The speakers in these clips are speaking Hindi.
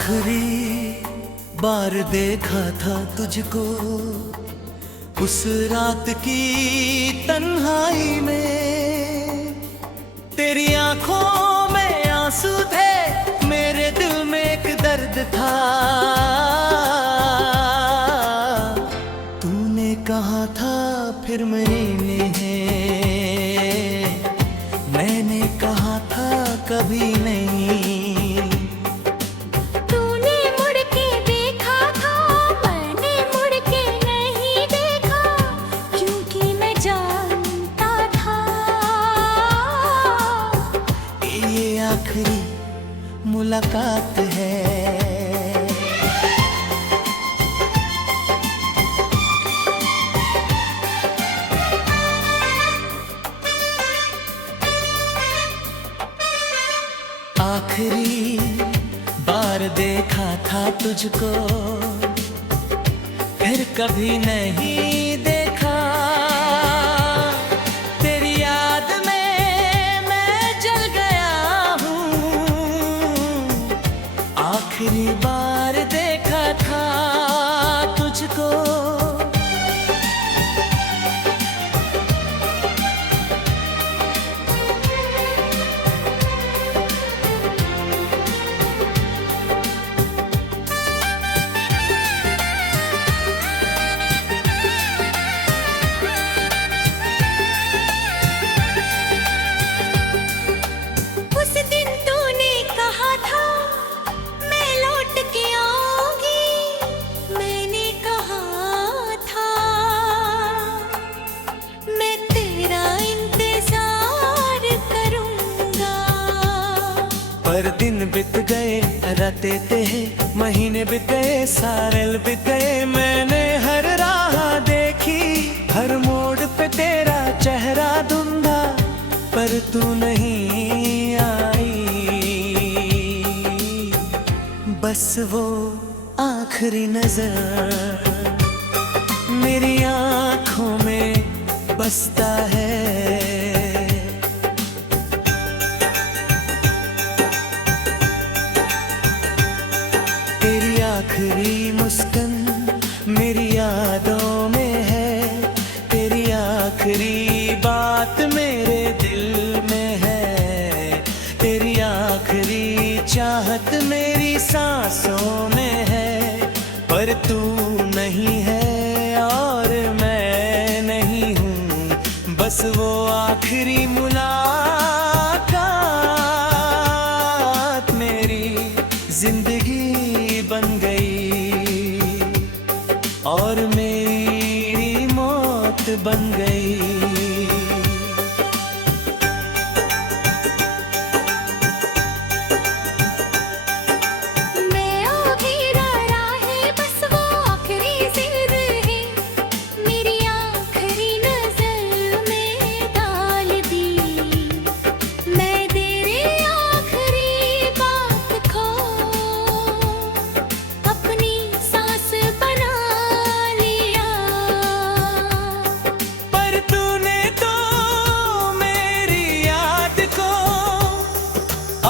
आखिरी बार देखा था तुझको उस रात की तन्हाई में। तेरी आंखों में आंसू थे, मेरे दिल में एक दर्द था। तूने कहा था फिर मैंने कहा था कभी नहीं। आखिरी मुलाकात है। आखिरी बार देखा था तुझको, फिर कभी नहीं देखा। तेरी याद में मैं जल गया हूँ। आखिरी बार देखा था तुझको। पर दिन बीत गए, रातें थे, महीने बीत गए, साल बीत गए। मैंने हर राह देखी, हर मोड़ पे तेरा चेहरा ढूंढा, पर तू नहीं आई। बस वो आखिरी नजर मेरी आंखों में बसता है। आखिरी मुस्कान मेरी यादों में है, तेरी आखिरी बात मेरे दिल में है, तेरी आखिरी चाहत मेरी सांसों में है। पर तू नहीं है और मैं नहीं हूँ, बस वो आखिरी मुलाकात मेरी जिंदगी बन गई और मेरी मौत बन गई।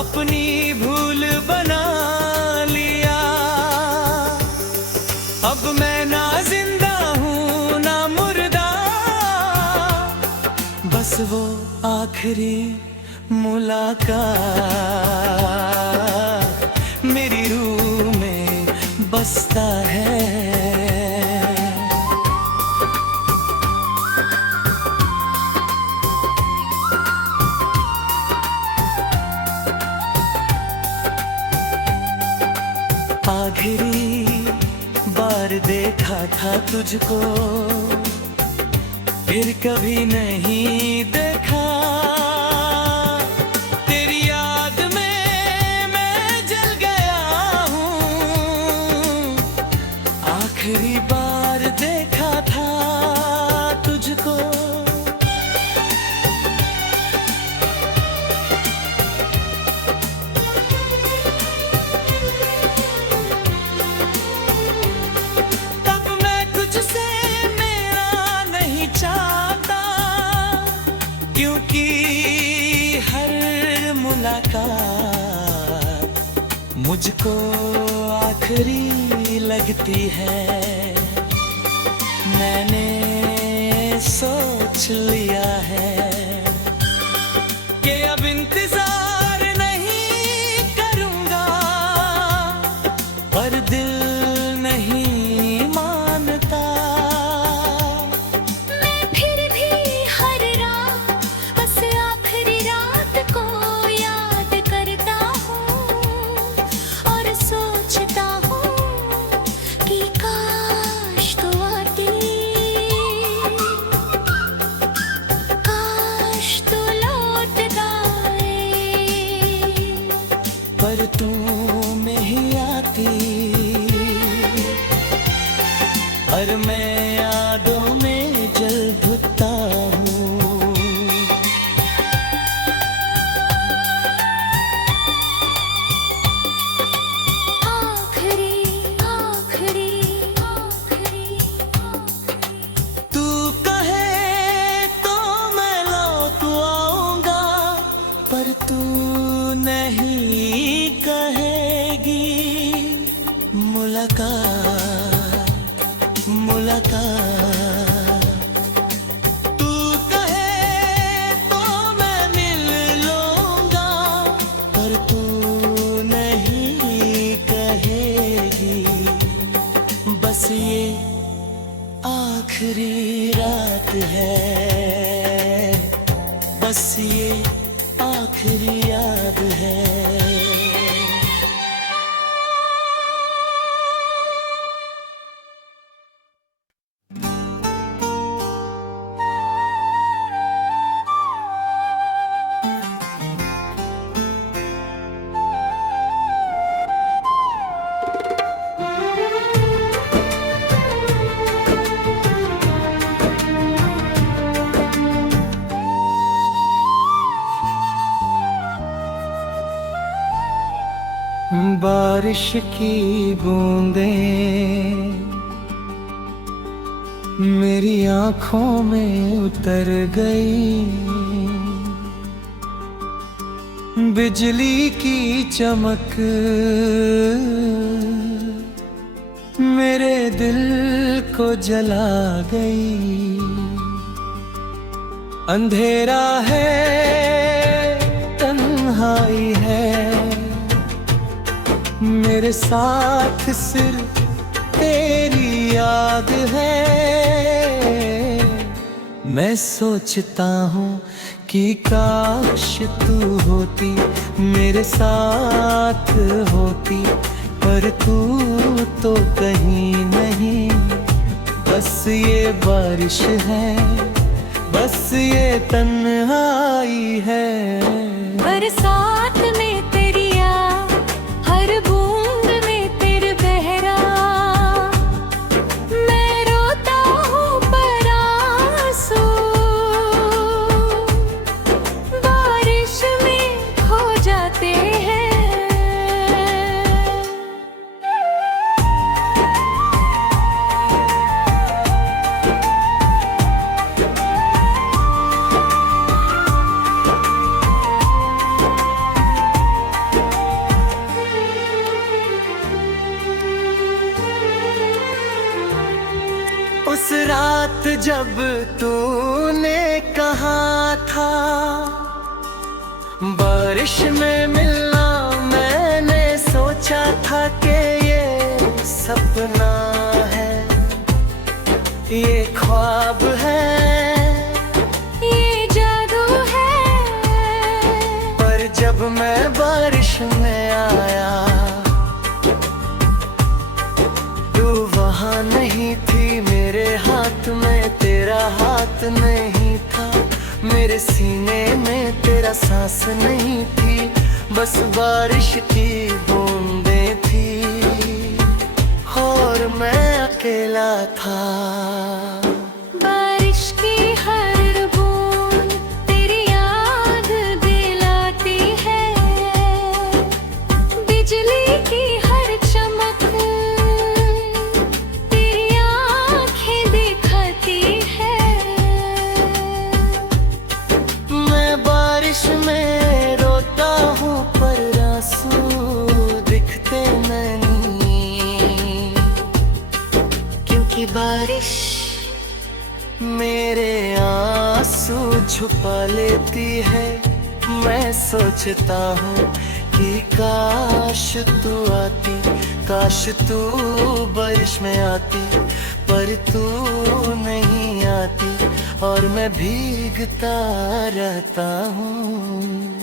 अपनी भूल बना लिया। अब मैं ना जिंदा हूँ ना मुर्दा, बस वो आखिरी मुलाकात मेरी रूह में बसता है। आखिरी बार देखा था तुझको, फिर कभी नहीं देखा। तेरी याद में मैं जल गया हूँ। आखिरी बार देखा था तुझको। क्योंकि हर मुलाकात मुझको आखिरी लगती है। मैंने सोच लिया है कि अब इंतजार नहीं करूंगा, पर दिल नहीं मानता। मैं फिर भी हर रात बस आखिरी रात को याद करता हूँ और सोचता हूँ कि काश तो आती, काश तो लौट आए, पर तू नहीं आती और मैं यादों में जल भुता हूँ। आखिरी आखिरी आखिरी तू कहे तो मैं लौट आऊंगा, पर तू नहीं कहेगी। मुलाकात मुलाकात, तू कहे तो मैं मिल लूंगा, पर तू नहीं कहेगी। बस ये आखिरी रात है, बस ये आखिरी याद है। बारिश की बूंदें मेरी आंखों में उतर गई, बिजली की चमक मेरे दिल को जला गई। अंधेरा है, तन्हाई है, मेरे साथ सिर्फ तेरी याद है। मैं सोचता हूँ कि काश तू होती, मेरे साथ होती, पर तू तो कहीं नहीं। बस ये बारिश है, बस ये तन्हाई है। बरसात में तेरी याद, हर बूंद में तेरे बहरा, मैं रोता हूँ पर आंसू बारिश में खो जाते हैं। उस रात जब तूने कहा था बारिश में मिलना, मैंने सोचा था कि ये सपना है, ये ख्वाब है, ये जादू है। पर जब मैं बारिश में आया, तू वहाँ नहीं थी, मेरे हाथ में तेरा हाथ नहीं था, मेरे सीने में तेरा सांस नहीं थी, बस बारिश की बूंदें थी और मैं अकेला था। बारिश की हर बूंद तेरी याद दिलाती है, बिजली की हर चमक तेरी आँखें दिखाती है। मैं बारिश में रोता हूँ पर आंसू दिखते छुपा लेती है। मैं सोचता हूँ कि काश तू आती, काश तू बारिश में आती, पर तू नहीं आती और मैं भीगता रहता हूँ।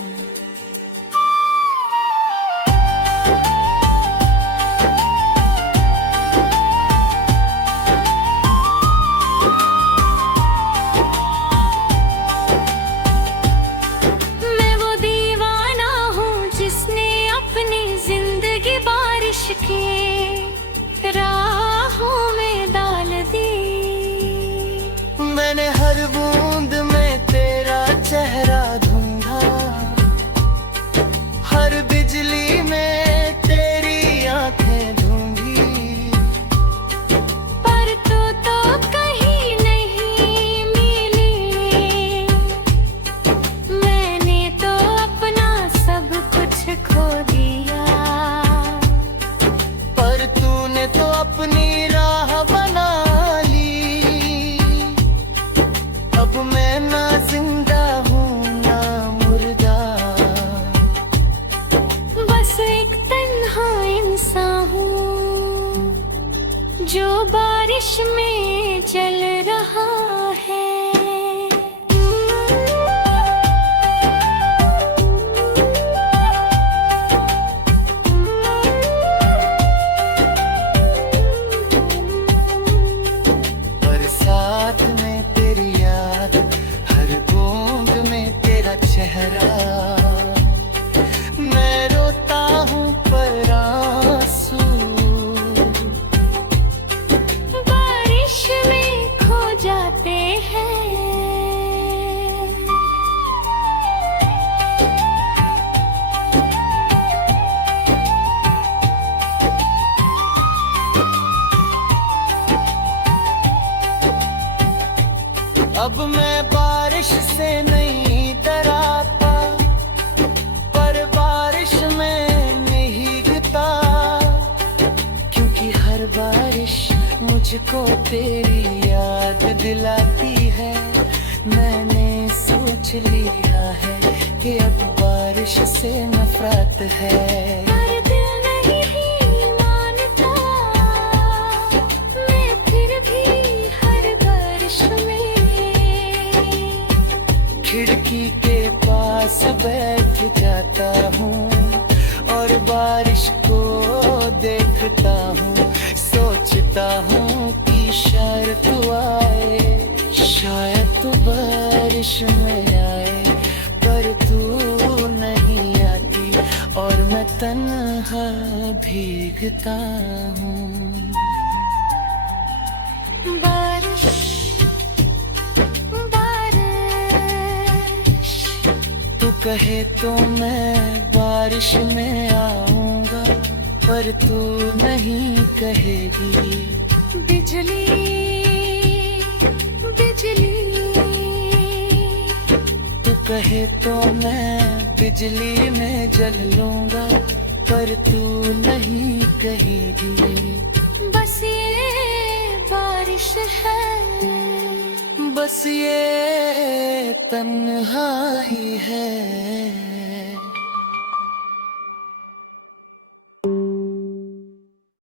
के राहों में डाल दी। मैंने हर बूंद में तेरा चेहरा ढूंढा, हर बिजली में तेरी आंखें ढूंढी, पर तू तो कहीं नहीं मिली। मैंने तो अपना सब कुछ खो दिया, तो अपनी राह बना ली। अब मैं ना जिंदा हूँ ना मुर्दा, बस एक तन्हा इंसान हूँ जो बारिश में चल रहा है। चेहरा मैं रोता हूँ पर आंसू बारिश में खो जाते हैं। अब मैं बारिश से नहीं डराता, पर बारिश में भीगता, क्योंकि हर बारिश मुझको तेरी याद दिलाती है। मैंने सोच लिया है कि अब बारिश से नफरत है। पर दिल नहीं मानता, मैं फिर भी हर बारिश में खिड़की के पास बैठ जाता हूँ और बारिश को देखता हूँ। सोचता हूँ कि शायद तू आए, शायद तू बारिश में आए, पर तू नहीं आती और मैं तन्हा भीगता हूँ। बारिश तू कहे तो मैं बारिश में आऊंगा, पर तू नहीं कहेगी। बिजली बिजली, तू कहे तो मैं बिजली में जल लूंगा, पर तू नहीं कहेगी। बस ये बारिश है, बस ये तन्हाई है।